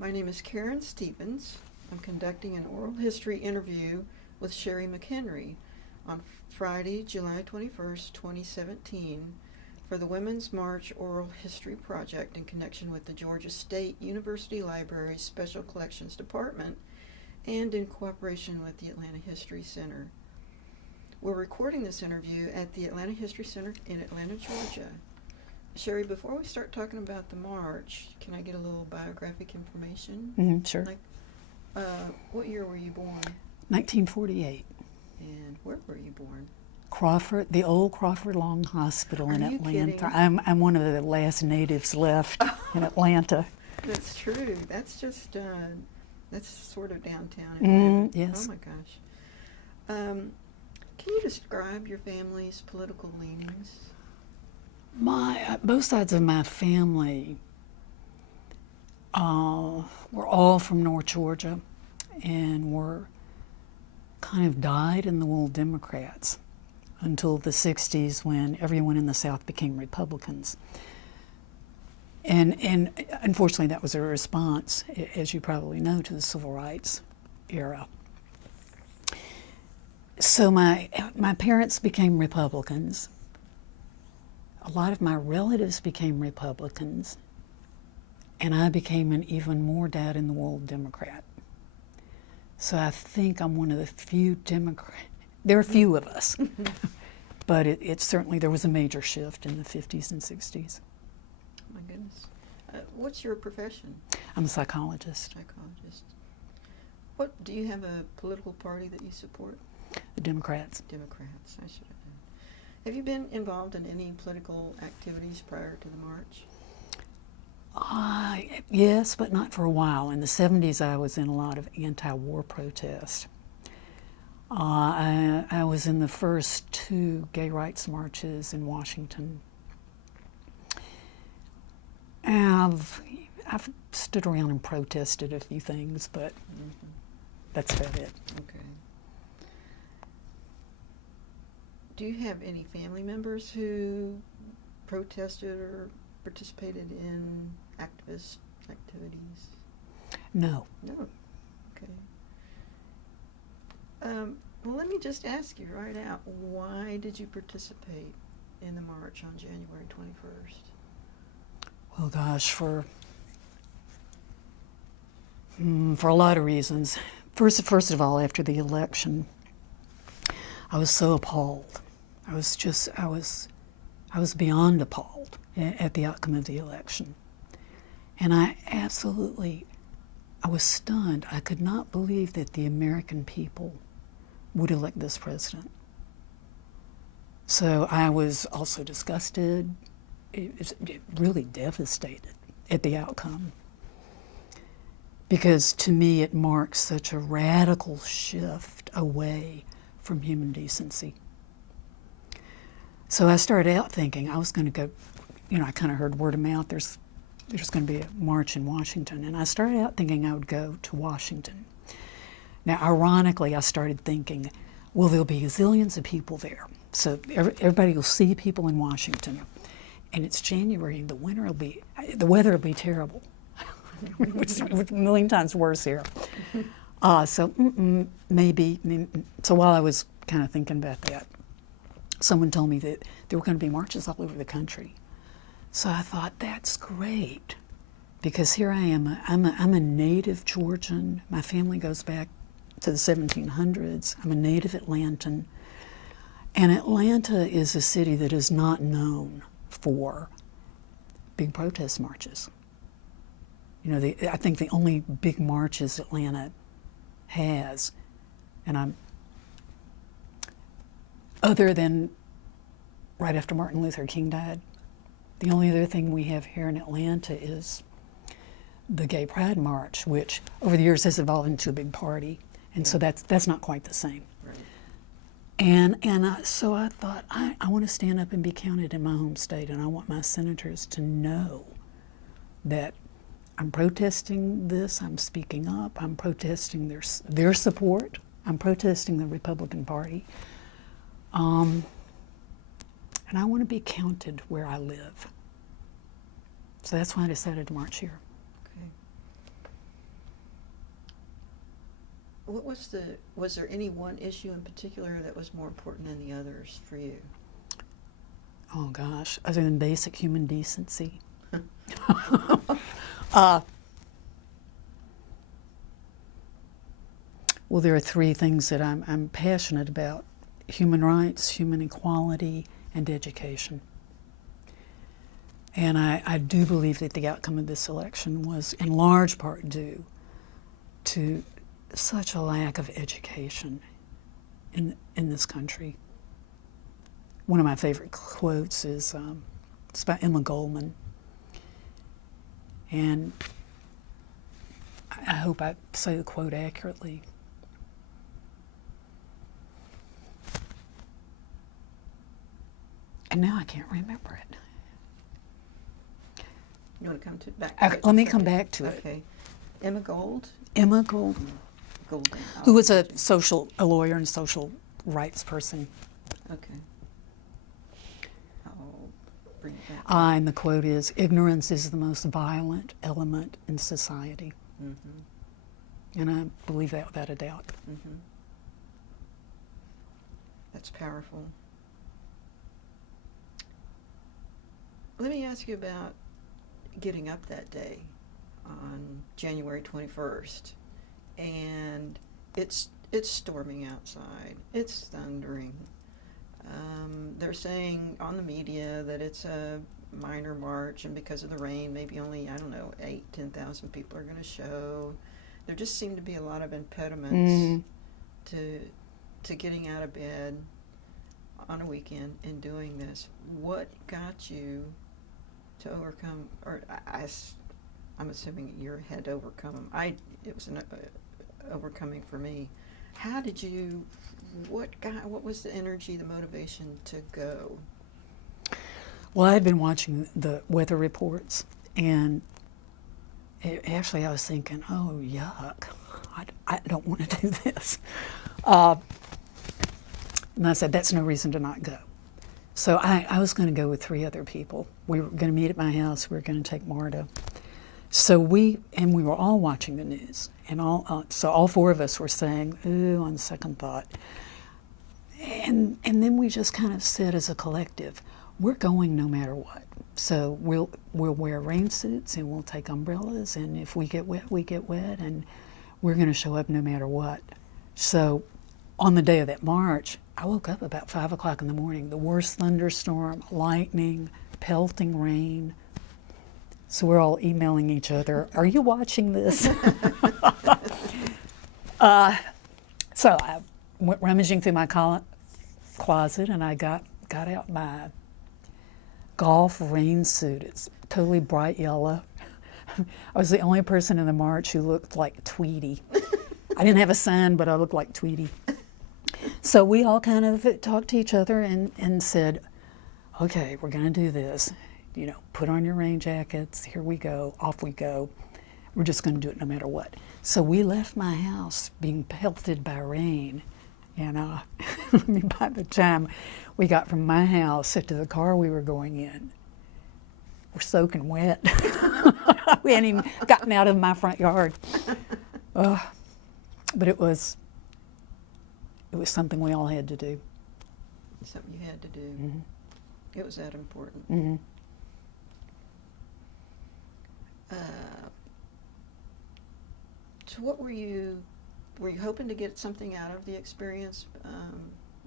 My name is Karen Stevens. I'm conducting an oral history interview with Sherry McHenry on Friday, July 21st, 2017 for the Women's March Oral History Project in connection with the Georgia State University Library's Special Collections Department and in cooperation with the Atlanta History Center. We're recording this interview at the Atlanta History Center in Atlanta, Georgia. Sherry, before we start talking about the march, can I get a little biographic information? Sure. What year were you born? 1948. And where were you born? Crawford, the old Crawford Long Hospital in Are you Atlanta. kidding? I'm one of the last natives left in Atlanta. That's true. That's just, that's sort of downtown Atlanta. Yes. Oh my gosh. Can you describe your family's political leanings? Both sides of my family were all from North Georgia and were kind of dyed-in-the-wool Democrats until the 60s when everyone in the South became Republicans. And unfortunately that was a response, as you probably know, to the Civil Rights era. So my parents became Republicans. A lot of my relatives became Republicans, and I became an even more dyed-in-the-wool Democrat. So I think I'm one of the few Democrats. There are a few of us, but it certainly, there was a major shift in the 50s and 60s. Oh my goodness. What's your profession? I'm a psychologist. Psychologist. What, do you have a political party that you support? The Democrats. Democrats, I should have known. Have you been involved in any political activities prior to the march? Yes, but not for a while. In the 70s, I was in a lot of anti-war protests. I was in the first two gay rights marches in Washington. And I've stood around and protested a few things, but that's about it. Okay. Do you have any family members who protested or participated in activist activities? No. No. Okay. Well, let me just ask you right out, why did you participate in the march on January 21st? Well, gosh, for a lot of reasons. First of all, after the election, I was so appalled. I was beyond appalled at the outcome of the election. And I was stunned. I could not believe that the American people would elect this president. So I was also disgusted, really devastated at the outcome. Because to me it marks such a radical shift away from human decency. So I started out thinking I was going to go, I kind of heard word of mouth, there's going to be a march in Washington, and I started out thinking I would go to Washington. Now, ironically, I started thinking, well, there'll be zillions of people there, so everybody will see people in Washington, and it's January, and the weather will be terrible, which is a million times worse here. Maybe. So while I was kind of thinking about that, someone told me that there were going to be marches all over the country. So I thought, that's great, because here I am. I'm a native Georgian. My family goes back to the 1700s. I'm a native Atlantan. And Atlanta is a city that is not known for big protest marches. I think the only big marches Atlanta has, and other than right after Martin Luther King died, the only other thing we have here in Atlanta is the Gay Pride March, which over the years has evolved into a big party, and so that's not quite the same. Right. So I thought, I want to stand up and be counted in my home state, and I want my senators to know that I'm protesting this, I'm speaking up, I'm protesting their support, I'm protesting the Republican Party. And I want to be counted where I live. So that's why I decided to march here. was there any one issue in particular that was more important than the others for you? Oh gosh, other than basic human decency. uh, well, there are three things that I'm passionate about: human rights, human equality, and education. And I do believe that the outcome of this election was in large part due to such a lack of education in this country. One of my favorite quotes is it's by Emma Goldman, and I hope I say the quote accurately. And now I can't remember it. You want to come back to Okay, it? let me come back to it. Okay. Emma Gold? Emma Goldman, Golden. who was a lawyer and social rights person. Okay. I'll bring it back. And the quote is, "Ignorance is the most violent element in society." Mm-hmm. And I believe that without a doubt. Mm-hmm. That's powerful. Let me ask you about getting up that day on January 21st, and it's storming outside. It's thundering. They're saying on the media that it's a minor march, and because of the rain, maybe only, 10,000 people are going to show. There just seem to be a lot of impediments to getting out of bed on a weekend and doing this. What got you to overcome, or I'm assuming you had to overcome them. It was an overcoming for me. How did you, what was the energy, the motivation to go? Well, I had been watching the weather reports, and actually I was thinking, oh, yuck, I don't want to do this. And I said, that's no reason to not go. So I was going to go with 3 other people. We were going to meet at my house. We were going to take Marta. So we were all watching the news, and so all 4 of us were saying, ooh, on second thought. And then we just kind of said as a collective, we're going no matter what. So we'll wear rain suits, and we'll take umbrellas, and if we get wet, we get wet, and we're going to show up no matter what. So on the day of that march, I woke up about 5 o'clock in the morning, the worst thunderstorm, lightning, pelting rain. So we're all emailing each other, are you watching this? So I went rummaging through my closet, and I got out my golf rain suit. It's totally bright yellow. I was the only person in the march who looked like Tweety. I didn't have a sign, but I looked like Tweety. So we all kind of talked to each other and said, okay, we're going to do this. Put on your rain jackets. Here we go. Off we go. We're just going to do it no matter what. So we left my house being pelted by rain. And by the time we got from my house to the car we were going in, we're soaking wet. We hadn't even gotten out of my front yard. But it was something we all had to do. Something you had to do. Mm-hmm. It was that important. Mm-hmm. So what were you hoping to get something out of the experience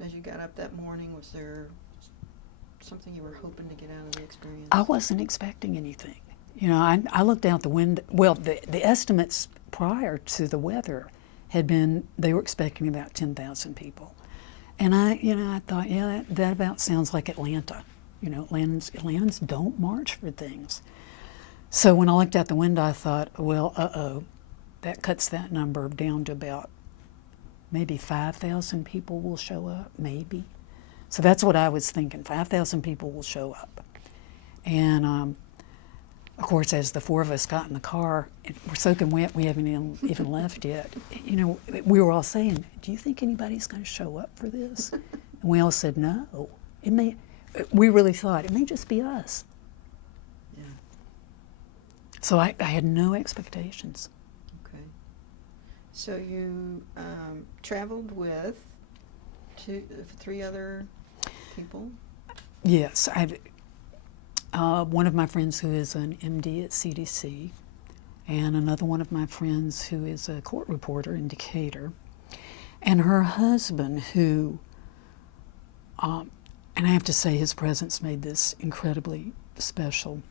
as you got up that morning? Was there something you were hoping to get out of the experience? I wasn't expecting anything. I looked out the window. Well, the estimates prior to the weather had been, they were expecting about 10,000 people. And I thought, yeah, that about sounds like Atlanta. Atlantans don't march for things. So when I looked out the window, I thought, well, that cuts that number down to about maybe 5,000 people will show up, maybe. So that's what I was thinking, 5,000 people will show up. And of course, as the 4 of us got in the car, we're soaking wet, we haven't even left yet. We were all saying, do you think anybody's going to show up for this? And we all said, no. We really thought, it may just be us. Yeah. So I had no expectations. Okay. So you traveled with three other people? Yes, one of my friends who is an MD at CDC, and another one of my friends who is a court reporter in Decatur, and her husband who, and I have to say his presence made this incredibly special.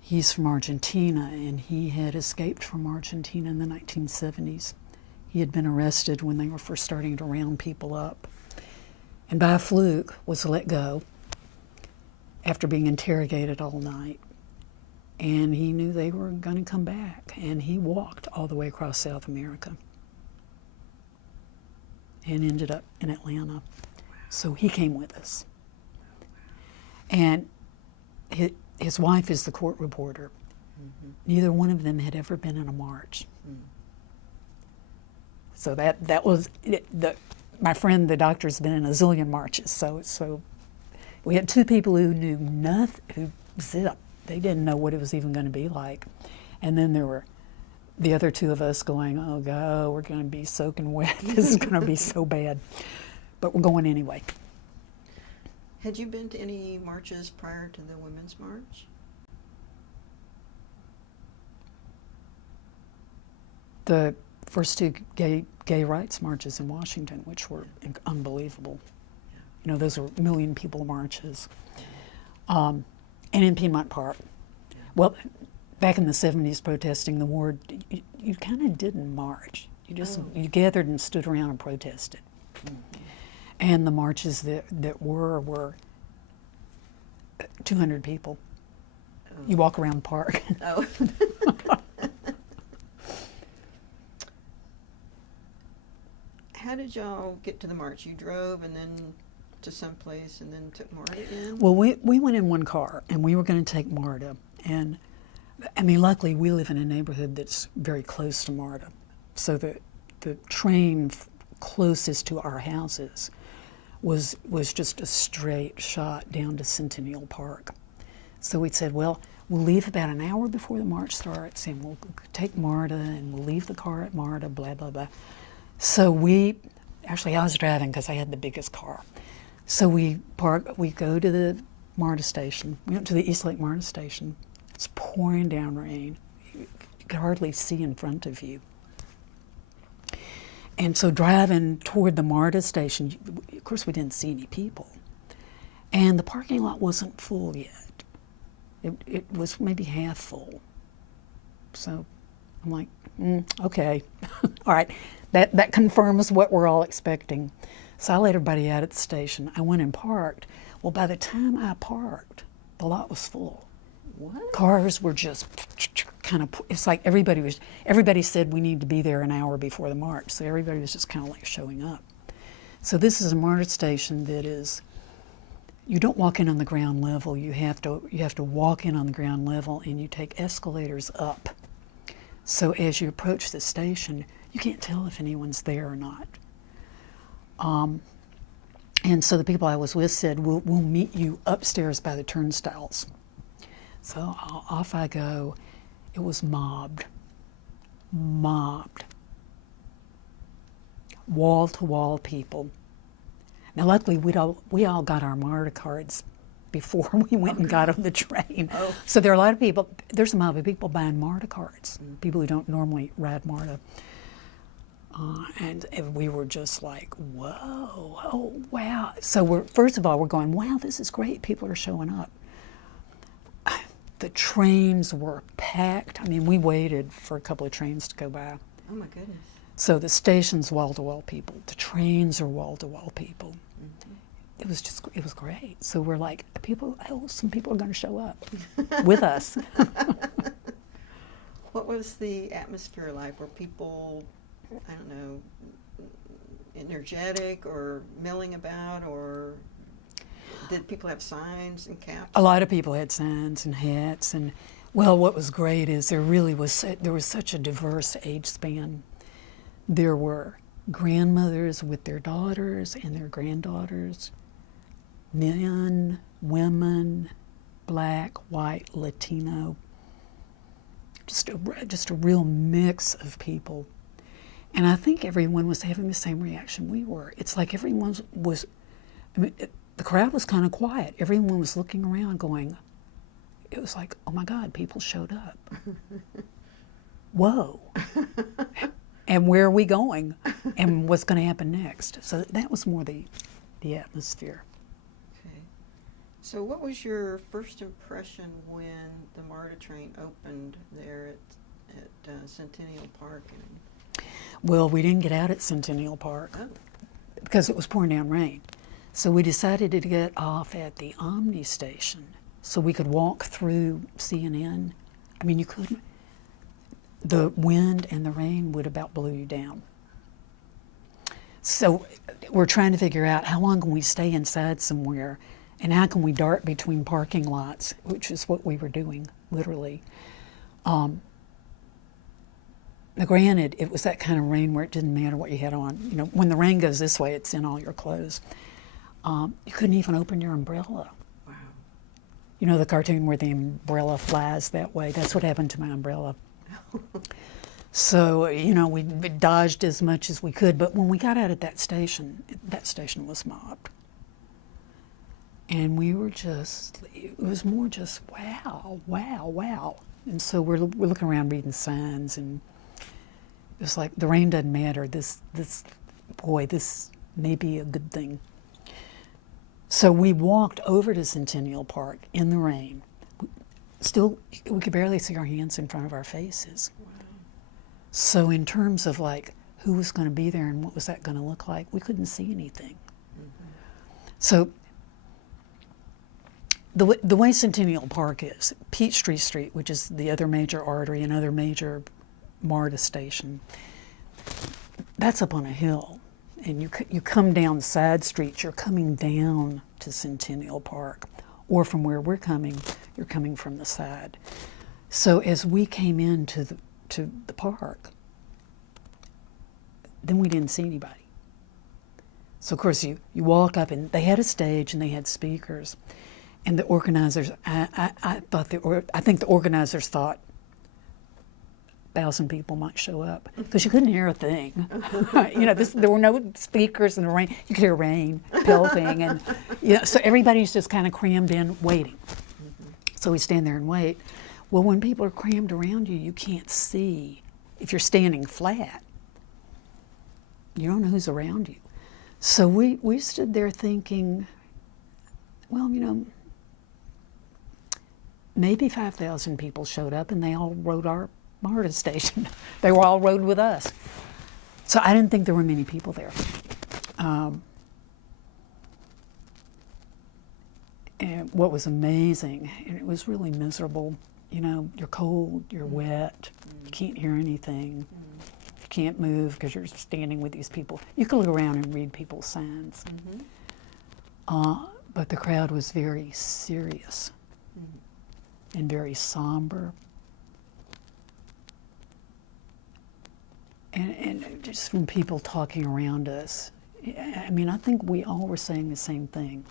He's from Argentina, and he had escaped from Argentina in the 1970s. He had been arrested when they were first starting to round people up, and by a fluke was let go after being interrogated all night. And he knew they were going to come back, and he walked all the way across South America and ended up in Atlanta. So he came with us. And his wife is the court reporter. Mm-hmm. Neither one of them had ever been in a march. Mm. So that was my friend, the doctor's been in a zillion marches. So we had two people who knew nothing, who zip. They didn't know what it was even going to be like. And then there were the other two of us going, oh God, we're going to be soaking wet. This is going to be so bad. But we're going anyway. Had you been to any marches prior to the Women's March? The first two gay rights marches in Washington, which were unbelievable. Yeah. You know, those were million people marches. And in Piedmont Park. Yeah. Well, back in the 70s protesting the war, you kind of didn't march. You just you gathered and stood around and protested. Mm-hmm. And the marches that were 200 people. Oh. You walk around the park. Oh. How did y'all get to the march? You drove and then to some place and then took Marta in? Well, we went in one car, and we were going to take Marta. And, I mean, luckily we live in a neighborhood that's very close to Marta. So the train closest to our houses was just a straight shot down to Centennial Park. So we said, well, we'll leave about an hour before the march starts, and we'll take Marta, and we'll leave the car at Marta, blah, blah, blah. So actually I was driving because I had the biggest car. So we go to the MARTA station. We went to the Eastlake MARTA station. It's pouring down rain. You could hardly see in front of you. And so driving toward the MARTA station, of course we didn't see any people. And the parking lot wasn't full yet. It was maybe half full. So I'm like, okay, all right. That confirms what we're all expecting. So I let everybody out at the station. I went and parked. Well, by the time I parked, the lot was full. What? Cars were just kind of, it's like everybody said we need to be there an hour before the march. So everybody was just kind of like showing up. So this is a MARTA station that is, you don't walk in on the ground level. You have to walk in on the ground level, and you take escalators up. So as you approach the station, you can't tell if anyone's there or not. And so the people I was with said, we'll meet you upstairs by the turnstiles. So off I go. It was mobbed. Wall-to-wall people. Now luckily we all got our MARTA cards before we went and got on the train. Oh. So there are a lot of people, there's a mob of people buying MARTA cards, people who don't normally ride MARTA. And we were just like, whoa, oh, wow. So first of all, we're going, wow, this is great. People are showing up. The trains were packed. I mean, we waited for a couple of trains to go by. Oh my goodness. So the station's wall-to-wall people. The trains are wall-to-wall people. Mm-hmm. It was great. So we're like, some people are going to show up with us. What was the atmosphere like? Were people, I don't know, energetic or milling about, or did people have signs and caps? A lot of people had signs and hats, and well, what was great is there was such a diverse age span. There were grandmothers with their daughters and their granddaughters, men, women, black, white, Latino, just a real mix of people. And I think everyone was having the same reaction we were. It's like everyone was, I mean, the crowd was kind of quiet. Everyone was looking around going, it was like, oh my God, people showed up. Whoa. And where are we going? And what's going to happen next? So that was more the atmosphere. Okay. So what was your first impression when the MARTA train opened there at Centennial Park? Well, we didn't get out at Centennial Park Oh. because it was pouring down rain. So we decided to get off at the Omni station so we could walk through CNN. I mean, you couldn't. The wind and the rain would about blow you down. So we're trying to figure out how long can we stay inside somewhere and how can we dart between parking lots, which is what we were doing, literally. Now, granted, it was that kind of rain where it didn't matter what you had on. You know, when the rain goes this way, it's in all your clothes. You couldn't even open your umbrella. Wow. You know the cartoon where the umbrella flies that way? That's what happened to my umbrella. So, you know, we dodged as much as we could, but when we got out at that station was mobbed. And we were just, it was more just, wow, wow, wow. And so we're looking around reading signs, and it was like, the rain doesn't matter. This may be a good thing. So we walked over to Centennial Park in the rain. Still, we could barely see our hands in front of our faces. Wow. So in terms of like who was going to be there and what was that going to look like, we couldn't see anything. Mm-hmm. So the way Centennial Park is, Peachtree Street, which is the other major artery, another major MARTA station, that's up on a hill. And you come down side streets, you're coming down to Centennial Park. Or from where we're coming, you're coming from the side. So as we came into the park, then we didn't see anybody. So of course you walk up, and they had a stage and they had speakers, and the organizers, I think the organizers thought 1,000 people might show up because you couldn't hear a thing. You know, there were no speakers in the rain. You could hear rain pelting, and you know, so everybody's just kind of crammed in, waiting. Mm-hmm. So we stand there and wait. Well, when people are crammed around you, you can't see. If you're standing flat, you don't know who's around you. So we stood there thinking, well, you know, maybe 5,000 people showed up, and they all rode our MARTA station. They were all rode with us. So I didn't think there were many people there. And what was amazing, and it was really miserable, you know, you're cold, you're wet, you can't hear anything, you can't move because you're standing with these people. You can look around and read people's signs. Mm-hmm. But the crowd was very serious and very somber. And just from people talking around us, I mean, I think we all were saying the same thing.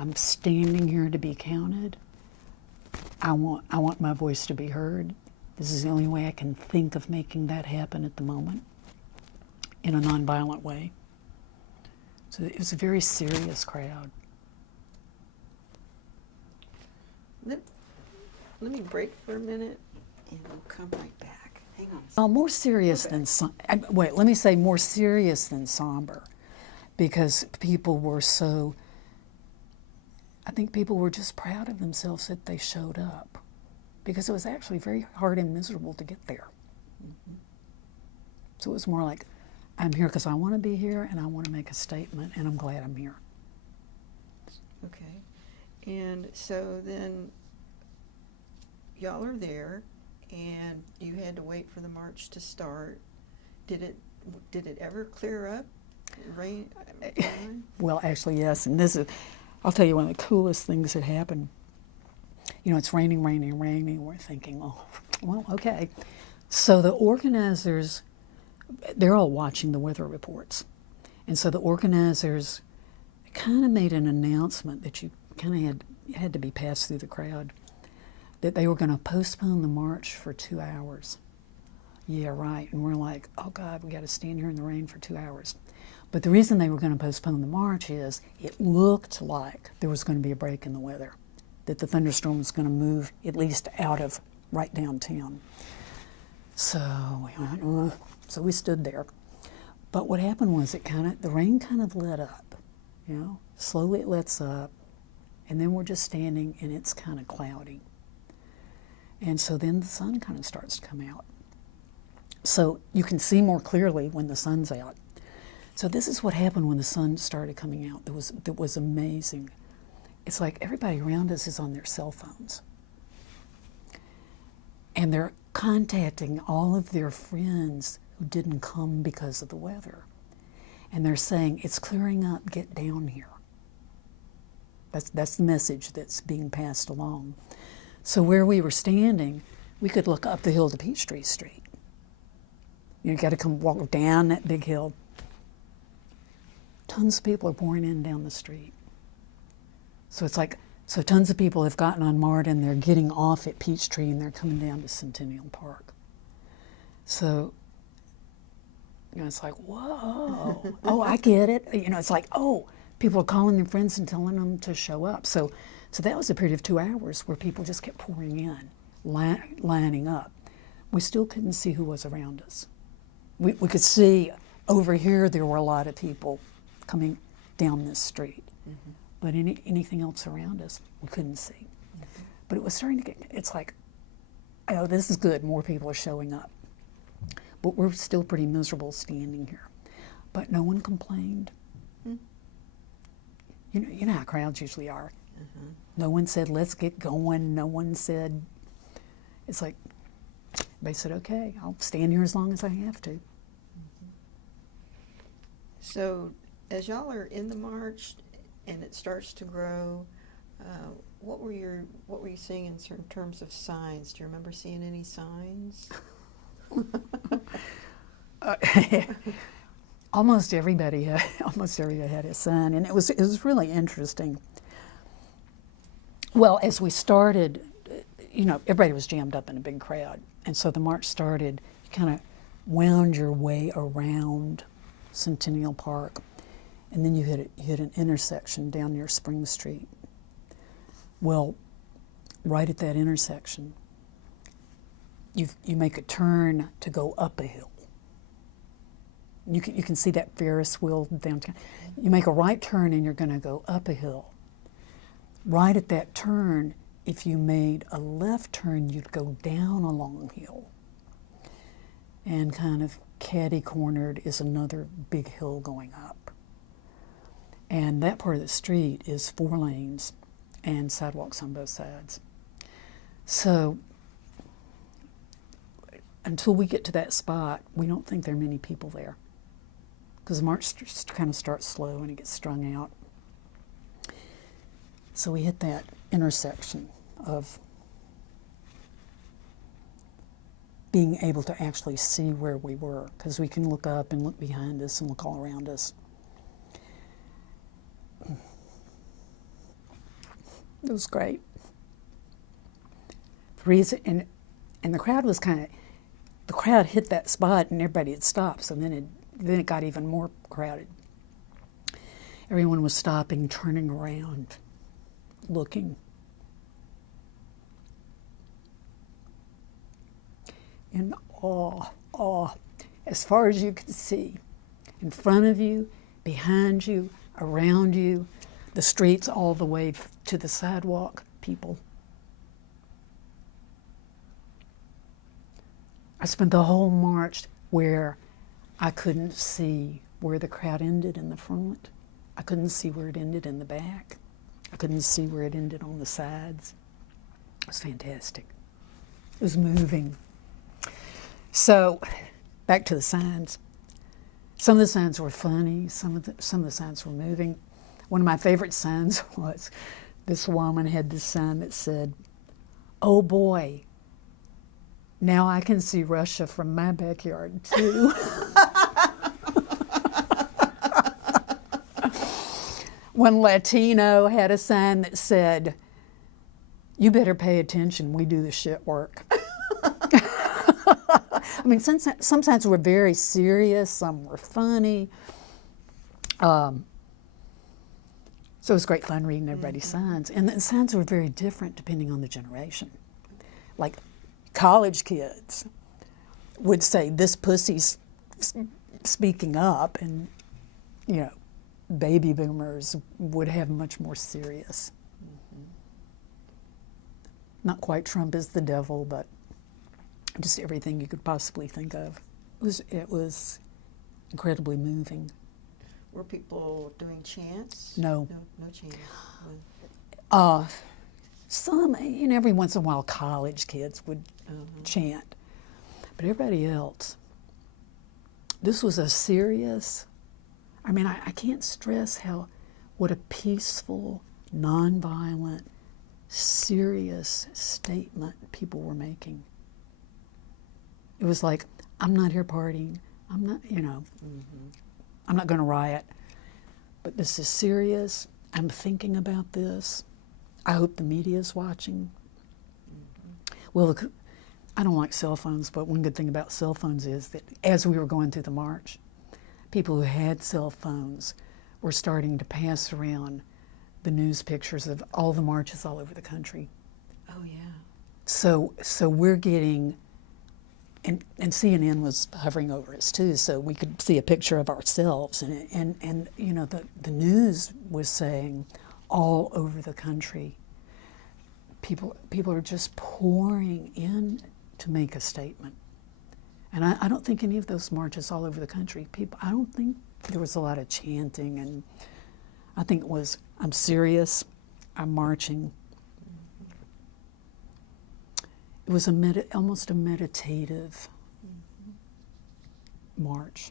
I'm standing here to be counted. I want my voice to be heard. This is the only way I can think of making that happen at the moment, in a nonviolent way. So it was a very serious crowd. Let me break for a minute, and we'll come right back. Hang on. More serious than wait. Let me say more serious than somber, because people were so. I think people were just proud of themselves that they showed up, because it was actually very hard and miserable to get there. Mm-hmm. So it was more like, I'm here because I want to be here and I want to make a statement, and I'm glad I'm here. Okay, and so then y'all are there, and you had to wait for the march to start. Did it ever clear up? Rain? Well, actually, yes. And this is, I'll tell you, one of the coolest things that happened. You know, it's raining. We're thinking, oh, well, okay. So the organizers, they're all watching the weather reports. And so the organizers kind of made an announcement that you kind of had to be passed through the crowd, that they were going to postpone the march for 2 hours. Yeah, right. And we're like, oh God, we got to stand here in the rain for 2 hours. But the reason they were going to postpone the march is it looked like there was going to be a break in the weather, that the thunderstorm was going to move at least out of right downtown. So we went, so we stood there. But what happened was the rain kind of let up, slowly it lets up, and then we're just standing and it's kind of cloudy. And so then the sun kind of starts to come out. So you can see more clearly when the sun's out. So this is what happened when the sun started coming out. That was amazing. It's like everybody around us is on their cell phones. And they're contacting all of their friends who didn't come because of the weather. And they're saying, it's clearing up, get down here. That's the message that's being passed along. So where we were standing, we could look up the hill to Peachtree Street. You got to come walk down that big hill. Tons of people are pouring in down the street. So it's like, tons of people have gotten on MART and they're getting off at Peachtree and they're coming down to Centennial Park. So, it's like, whoa, oh, I get it. It's like, oh, people are calling their friends and telling them to show up. So that was a period of 2 hours where people just kept pouring in, lining up. We still couldn't see who was around us. We could see over here there were a lot of people coming down this street. Mm-hmm. But anything else around us, we couldn't see. Mm-hmm. But it was starting to it's like, oh, this is good, more people are showing up. But we're still pretty miserable standing here. But no one complained. Mm-hmm. You know how crowds usually are. Mm-hmm. No one said, let's get going. No one said, it's like, they said, okay, I'll stand here as long as I have to. Mm-hmm. So as y'all are in the march and it starts to grow, what were you seeing in certain terms of signs? Do you remember seeing any signs? Almost everybody had a sign, and it was really interesting. Well, as we started, everybody was jammed up in a big crowd, and so the march started. You kind of wound your way around Centennial Park, and then you hit an intersection down near Spring Street. Well, right at that intersection, you make a turn to go up a hill. You can see that Ferris wheel downtown. You make a right turn and you're going to go up a hill. Right at that turn, if you made a left turn, you'd go down a long hill. And kind of catty-cornered is another big hill going up. And that part of the street is 4 lanes and sidewalks on both sides. So until we get to that spot, we don't think there are many people there, because the march kind of starts slow and it gets strung out. So we hit that intersection of being able to actually see where we were, because we can look up and look behind us and look all around us. It was great. And the crowd was the crowd hit that spot and everybody had stopped, so then it got even more crowded. Everyone was stopping, turning around, looking. In awe, as far as you could see, in front of you, behind you, around you, the streets all the way to the sidewalk, people. I spent the whole march where I couldn't see where the crowd ended in the front. I couldn't see where it ended in the back. I couldn't see where it ended on the sides. It was fantastic. It was moving. So, back to the signs. Some of the signs were funny. Some of the signs were moving. One of my favorite signs was this woman had this sign that said, "Oh boy, now I can see Russia from my backyard too." One Latino had a sign that said, "You better pay attention, we do the shit work." I mean, some signs were very serious, some were funny. So it was great fun reading everybody's signs. And the signs were very different depending on the generation. Like college kids would say, "This pussy's speaking up," and, you know, baby boomers would have much more serious. Not quite Trump is the devil, but just everything you could possibly think of. It was incredibly moving. Were people doing chants? No. No chants. Some, you know, every once in a while college kids would chant, but everybody else, this was a serious, I mean, I can't stress what a peaceful, nonviolent, serious statement people were making. It was like, I'm not here partying, I'm not, you know, I'm not going to riot, but this is serious, I'm thinking about this. I hope the media is watching. Well, I don't like cell phones, but one good thing about cell phones is that as we were going through the march, people who had cell phones were starting to pass around the news pictures of all the marches all over the country. Oh, yeah. So we're getting, and CNN was hovering over us too, so we could see a picture of ourselves, and you know, the news was saying all over the country, people are just pouring in to make a statement. And I don't think any of those marches all over the country, I don't think there was a lot of chanting, and I think it was, I'm serious, I'm marching. It was almost a meditative march.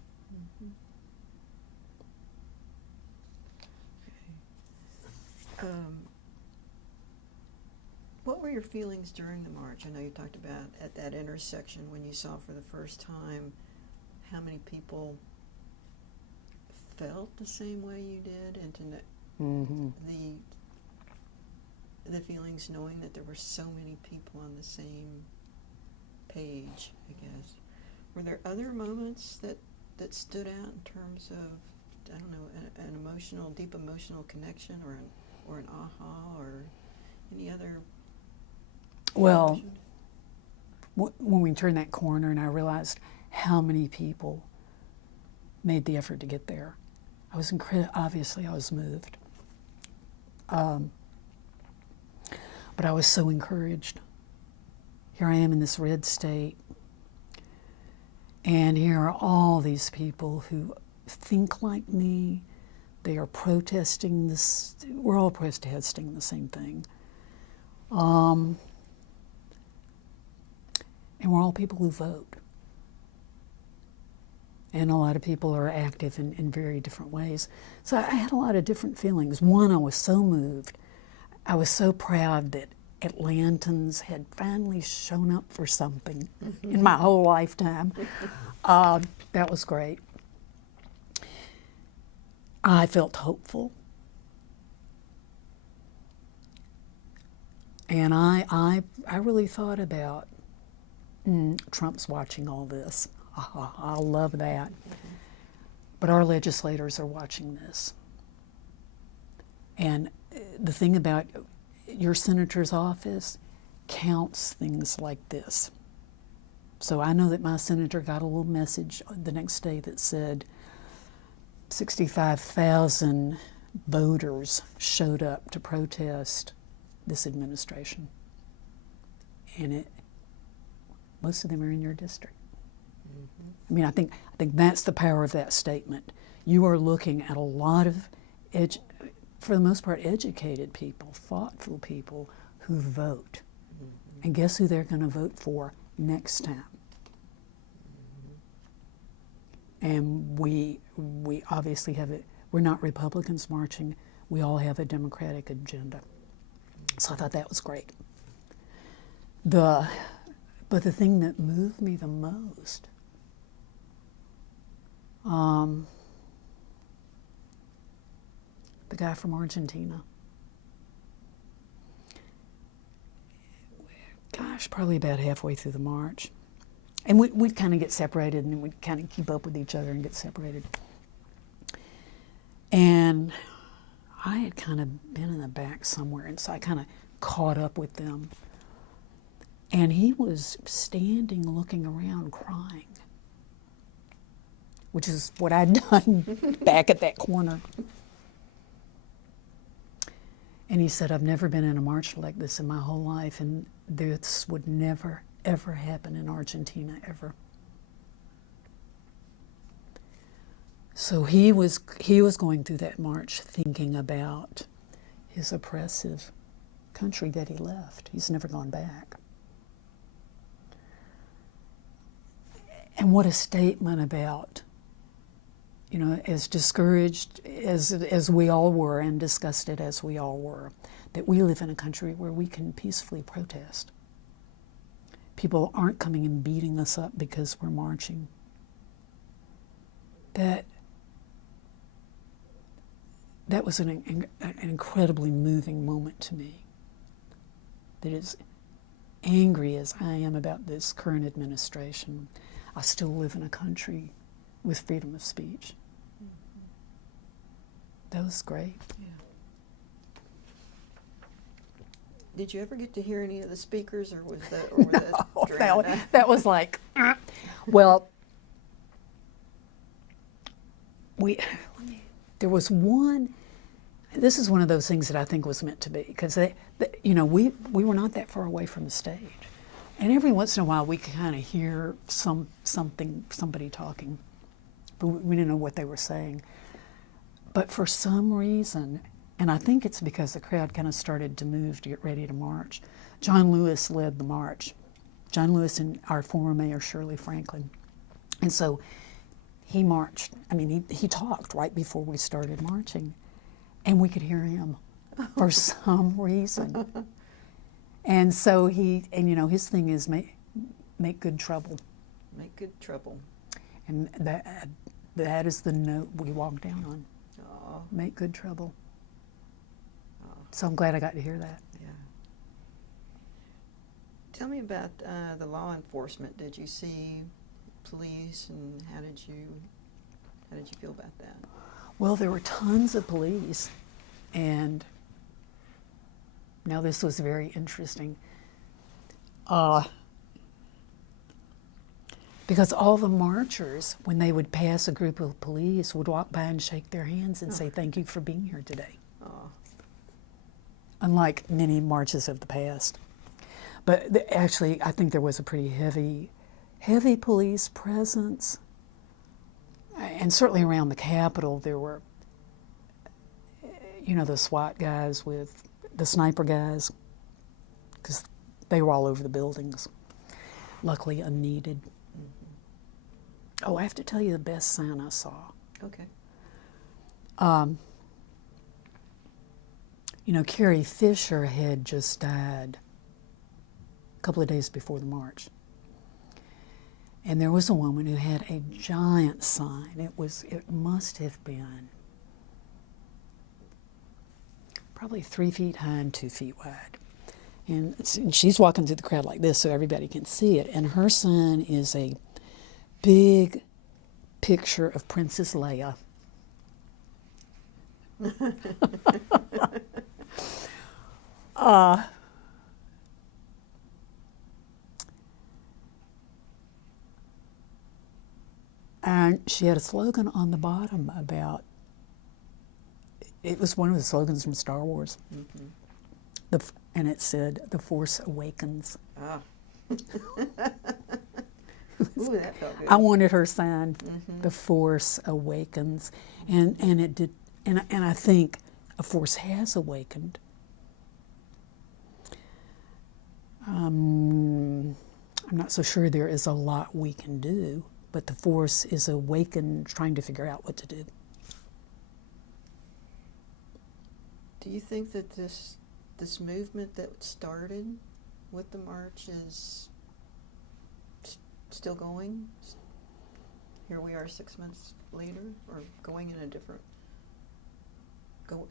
What were your feelings during the march? I know you talked about at that intersection when you saw for the first time how many people felt the same way you did, and to the feelings knowing that there were so many people on the same page, I guess. Were there other moments that stood out in terms of, I don't know, an deep emotional connection, or an aha, or any other? Well, when we turned that corner and I realized how many people made the effort to get there, I was obviously I was moved. But I was so encouraged. Here I am in this red state, and here are all these people who think like me. They are protesting this. We're all protesting the same thing. And we're all people who vote. And a lot of people are active in very different ways. So I had a lot of different feelings. One, I was so moved. I was so proud that Atlantans had finally shown up for something in my whole lifetime. That was great. I felt hopeful. And I really thought about, Trump's watching all this. I love that. But our legislators are watching this. And the thing about your senator's office counts things like this. So I know that my senator got a little message the next day that said 65,000 voters showed up to protest this administration. And most of them are in your district. I mean, I think that's the power of that statement. You are looking at a lot of, for the most part, educated people, thoughtful people who vote. And guess who they're going to vote for next time? And we obviously have it. We're not Republicans marching. We all have a Democratic agenda. So I thought that was great. But the thing that moved me the most, the guy from Argentina. Gosh, probably about halfway through the march, And we'd kind of get separated, and then we'd kind of keep up with each other and get separated. And I had kind of been in the back somewhere, and so I kind of caught up with them. And he was standing looking around crying, which is what I'd done back at that corner. And he said, I've never been in a march like this in my whole life, and this would never, ever happen in Argentina, ever. So he was going through that march thinking about his oppressive country that he left. He's never gone back. And what a statement about, you know, as discouraged as we all were and disgusted as we all were, that we live in a country where we can peacefully protest. People aren't coming and beating us up because we're marching. That was an incredibly moving moment to me. That as angry as I am about this current administration, I still live in a country with freedom of speech. That was great. Yeah. Did you ever get to hear any of the speakers, or was that No, drowned out? that was like, well, there was one. This is one of those things that I think was meant to be, because we were not that far away from the stage, and every once in a while we could kind of hear somebody talking, but we didn't know what they were saying. But for some reason, and I think it's because the crowd kind of started to move to get ready to march, John Lewis led the march. John Lewis and our former mayor Shirley Franklin, and so he marched. I mean, he talked right before we started marching, and we could hear him for some reason. And so his thing is make good trouble. Make good trouble. And that is the note we walk down on. Oh, Make good trouble. oh, So I'm glad I got to hear that. yeah. Tell me about the law enforcement. Did you see police, and how did you feel about that? Well, there were tons of police, and now this was very interesting. Because all the marchers, when they would pass a group of police, would walk by and shake their hands and say, "Thank you for being here today." Oh, Unlike many marches of the past. But actually, I think there was a pretty heavy police presence. And certainly around the Capitol, there were, the SWAT guys with the sniper guys, because they were all over the buildings, luckily unneeded. Mm-hmm. Oh, I have to tell you the best sign I saw. okay. Carrie Fisher had just died a couple of days before the march. And there was a woman who had a giant sign. It must have been probably 3 feet high and 2 feet wide. And she's walking through the crowd like this so everybody can see it. And her sign is a big picture of Princess Leia. And she had a slogan on the bottom about, it was one of the slogans from Star Wars. Mm-hmm. And it said, "The Force Awakens." Ah. Ooh, that felt good. I wanted her sign, Mm-hmm. "The Force Awakens." And it did, and I think a force has awakened. I'm not so sure there is a lot we can do, but the force is awakened, trying to figure out what to do. Do you think that this movement that started with the march is still going? Here we are 6 months later, or going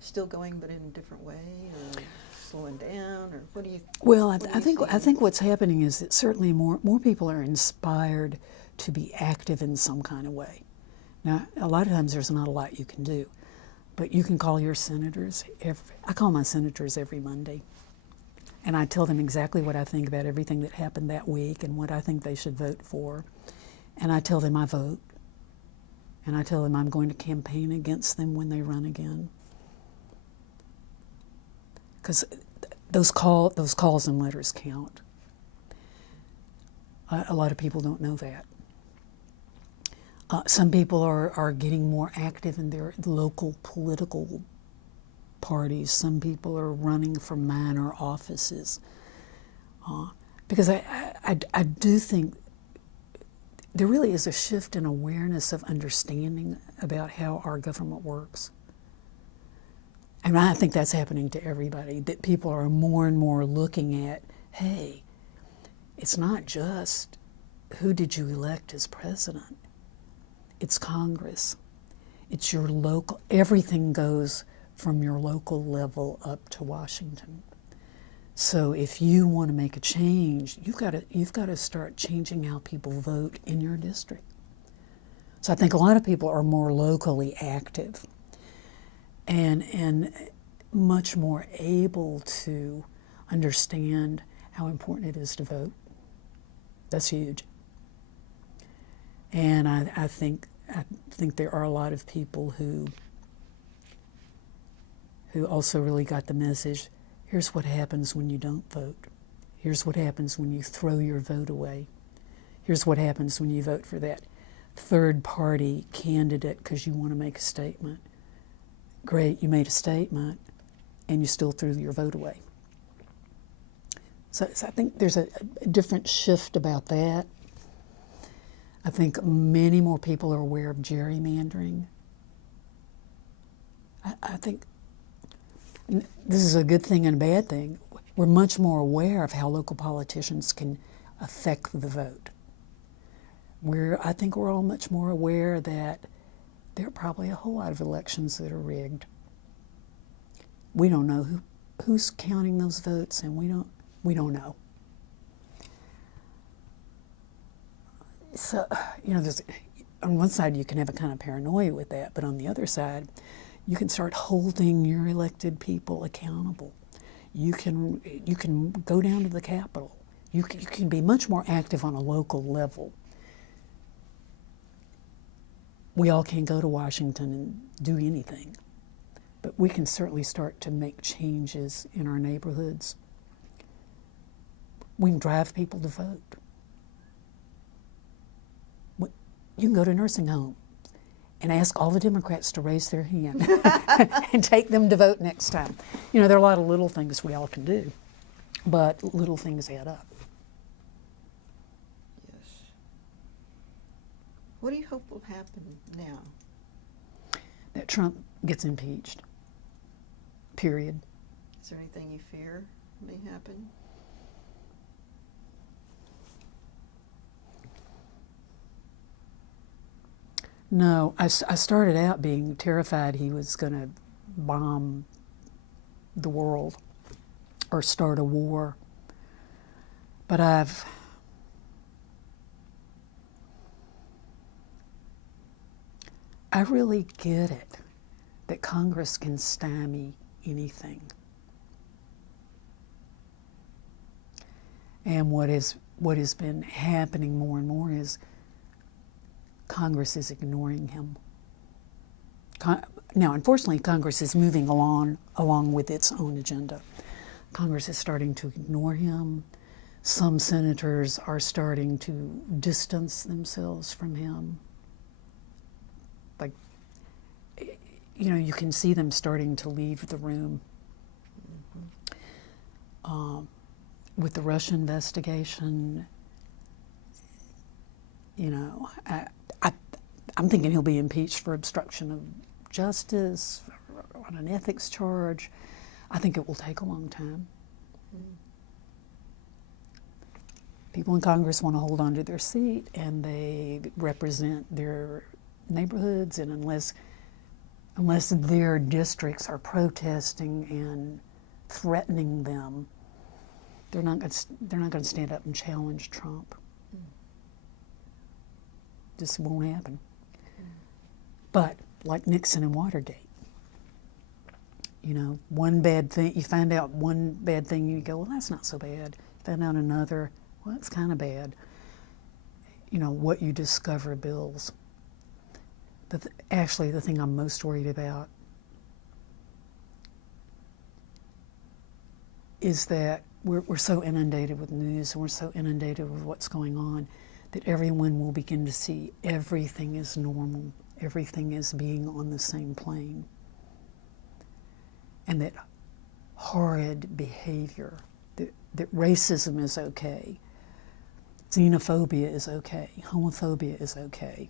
still going, but in a different way, or slowing down, or what do you? Well, what do I you think what's happening is that certainly more people are inspired to be active in some kind of way. Now, a lot of times there's not a lot you can do, but you can call your senators. I call my senators every Monday, and I tell them exactly what I think about everything that happened that week and what I think they should vote for, and I tell them I vote, and I tell them I'm going to campaign against them when they run again. Because those calls and letters count. A lot of people don't know that. Some people are getting more active in their local political parties. Some people are running for minor offices. Because I do think there really is a shift in awareness of understanding about how our government works. And I think that's happening to everybody, that people are more and more looking at, hey, it's not just who did you elect as president. It's Congress. It's your local, everything goes from your local level up to Washington. So if you want to make a change, you've got to start changing how people vote in your district. So I think a lot of people are more locally active and much more able to understand how important it is to vote. That's huge. And I think there are a lot of people who also really got the message, here's what happens when you don't vote. Here's what happens when you throw your vote away. Here's what happens when you vote for that third party candidate because you want to make a statement. Great, you made a statement and you still threw your vote away. So I think there's a different shift about that. I think many more people are aware of gerrymandering. I think this is a good thing and a bad thing. We're much more aware of how local politicians can affect the vote. I think we're all much more aware that there are probably a whole lot of elections that are rigged. We don't know who's counting those votes, and we don't know. So, there's, on one side you can have a kind of paranoia with that, but on the other side, you can start holding your elected people accountable. You can go down to the Capitol. You can be much more active on a local level. We all can't go to Washington and do anything, but we can certainly start to make changes in our neighborhoods. We can drive people to vote. You can go to a nursing home and ask all the Democrats to raise their hand and take them to vote next time. There are a lot of little things we all can do, but little things add up. Yes. What do you hope will happen now? That Trump gets impeached. Period. Is there anything you fear may happen? No, I started out being terrified he was going to bomb the world or start a war. But I really get it that Congress can stymie anything. And what has been happening more and more is Congress is ignoring him. Now, unfortunately, Congress is moving along with its own agenda. Congress is starting to ignore him. Some senators are starting to distance themselves from him. Like, you can see them starting to leave the room. With the Russia investigation, I'm thinking he'll be impeached for obstruction of justice, on an ethics charge. I think it will take a long time. People in Congress want to hold on to their seat, and they represent their neighborhoods, and unless unless their districts are protesting and threatening them, they're not going to stand up and challenge Trump. Just won't happen. But like Nixon and Watergate, you know, one bad thing, you find out one bad thing, you go, well, that's not so bad. Find out another, well, that's kind of bad. You know, what you discover builds. But actually, the thing I'm most worried about is that we're so inundated with news and we're so inundated with what's going on that everyone will begin to see everything is normal, everything is being on the same plane. And that horrid behavior, that racism is okay, xenophobia is okay, homophobia is okay,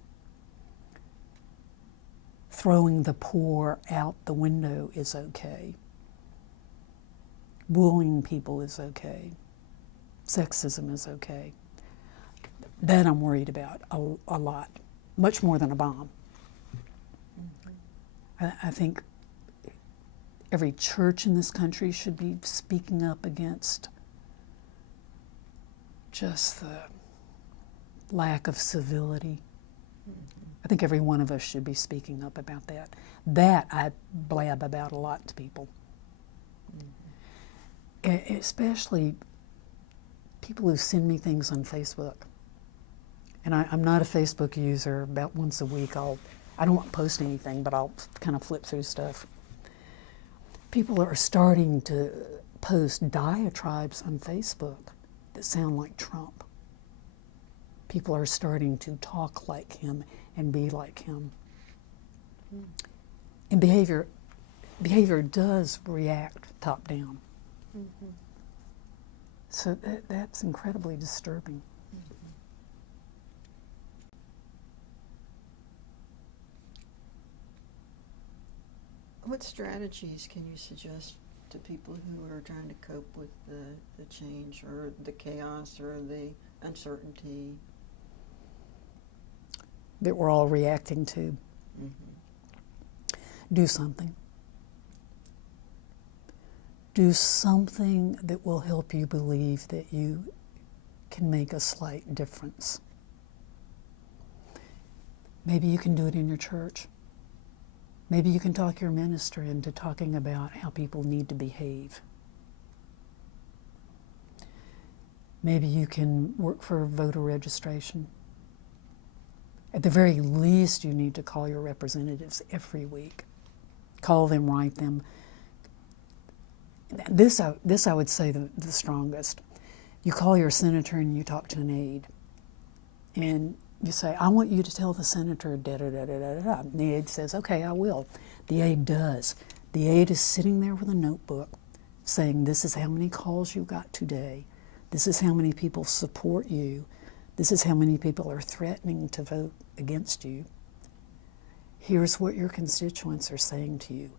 throwing the poor out the window is okay, bullying people is okay, sexism is okay. That I'm worried about a lot, much more than a bomb. I think every church in this country should be speaking up against just the lack of civility. I think every one of us should be speaking up about that. That I blab about a lot to people. Especially people who send me things on Facebook. And I'm not a Facebook user. About once a week I don't post anything, but I'll kind of flip through stuff. People are starting to post diatribes on Facebook that sound like Trump. People are starting to talk like him and be like him. And behavior does react top down. So that's incredibly disturbing. What strategies can you suggest to people who are trying to cope with the change or the chaos or the uncertainty? That we're all reacting to. Do something. Do something that will help you believe that you can make a slight difference. Maybe you can do it in your church. Maybe you can talk your minister into talking about how people need to behave. Maybe you can work for voter registration. At the very least, you need to call your representatives every week. Call them, write them. This I would say the strongest. You call your senator and you talk to an aide. And you say, I want you to tell the senator da-da-da-da-da-da. And the aide says, okay, I will. The aide does. The aide is sitting there with a notebook saying, this is how many calls you got today. This is how many people support you. This is how many people are threatening to vote against you. Here's what your constituents are saying to you.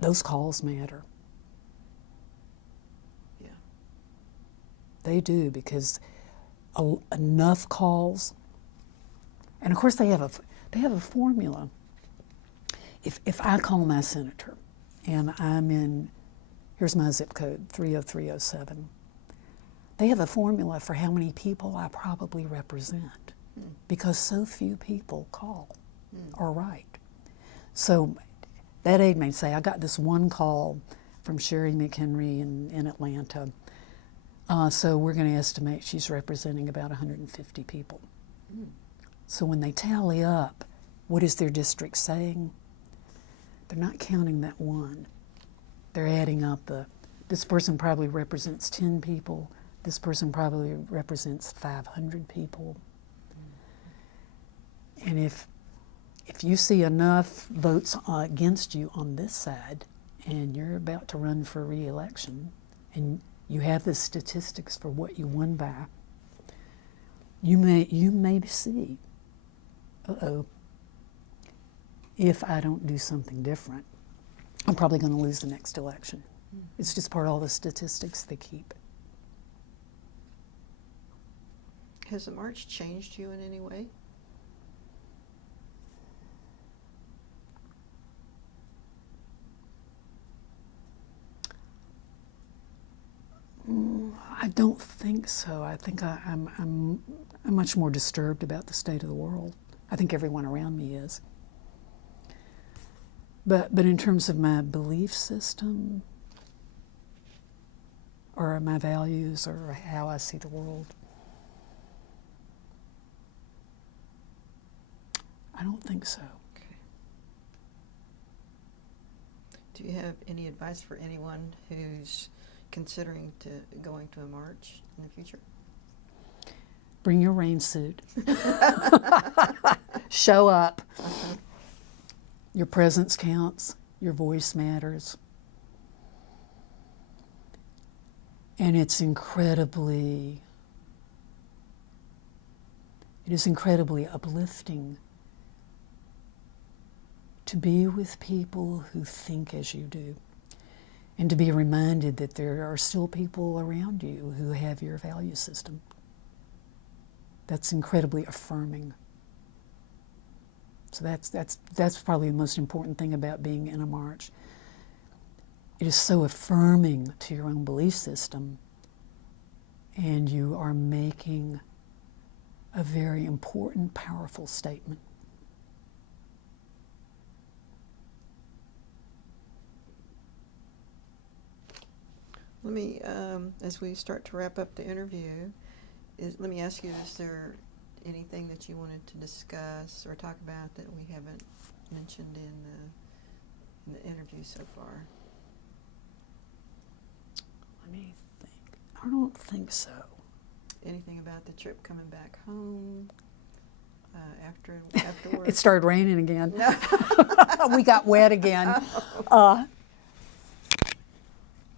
Those calls matter. Yeah. They do, because enough calls. And of course they have a formula. If I call my senator and I'm in, here's my zip code, 30307, they have a formula for how many people I probably represent because so few people call or write. So that aide may say, I got this one call from Sherry McHenry in Atlanta, so we're going to estimate she's representing about 150 people. So when they tally up, what is their district saying? They're not counting that one. They're adding up this person probably represents 10 people, this person probably represents 500 people. And if you see enough votes against you on this side, and you're about to run for re-election, and you have the statistics for what you won by, you may see, if I don't do something different, I'm probably going to lose the next election. It's just part of all the statistics they keep. Has the march changed you in any way? don't think so. I think I'm much more disturbed about the state of the world. I think everyone around me is. But in terms of my belief system, or my values, or how I see the world, I don't think so. Okay. Do you have any advice for anyone who's considering going to a march in the future? Bring your rain suit. Show up. Uh-huh. Your presence counts. Your voice matters. And it is incredibly uplifting to be with people who think as you do, and to be reminded that there are still people around you who have your value system. That's incredibly affirming. So that's probably the most important thing about being in a march. It is so affirming to your own belief system, and you are making a very important, powerful statement. Let me, as we start to wrap up the interview, let me ask you, is there anything that you wanted to discuss or talk about that we haven't mentioned in the interview so far? Let me think. I don't think so. Anything about the trip coming back home afterwards? It started raining again. No. We got wet again.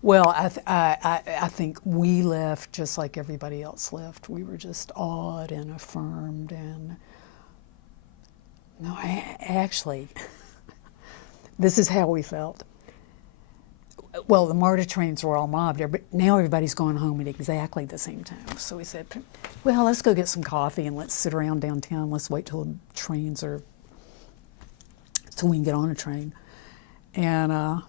Well, I think we left just like everybody else left. We were just awed and affirmed, and no, actually, this is how we felt. Well, the MARTA trains were all mobbed, but now everybody's going home at exactly the same time. So we said, well, let's go get some coffee and let's sit around downtown. Let's wait till the trains are, so we can get on a train. And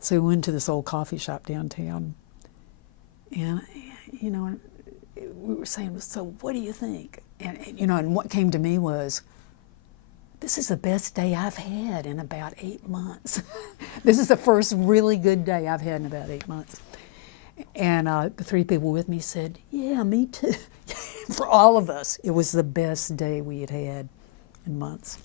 so we went to this old coffee shop downtown, and we were saying, so what do you think? And and what came to me was, this is the best day I've had in about 8 months. This is the first really good day I've had in about 8 months. And the three people with me said, yeah, me too. For all of us, it was the best day we had had in months.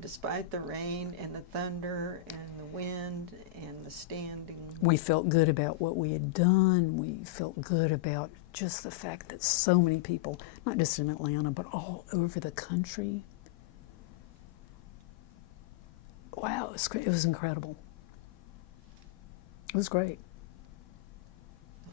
Despite the rain and the thunder and the wind and the standing. We felt good about what we had done. We felt good about just the fact that so many people, not just in Atlanta, but all over the country. Wow, it was incredible. It was great.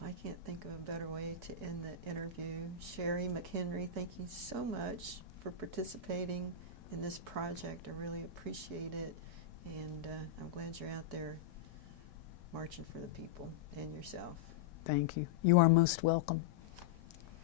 I can't think of a better way to end the interview. Sherry McHenry, thank you so much for participating in this project. I really appreciate it, and I'm glad you're out there marching for the people and yourself. Thank you. You are most welcome.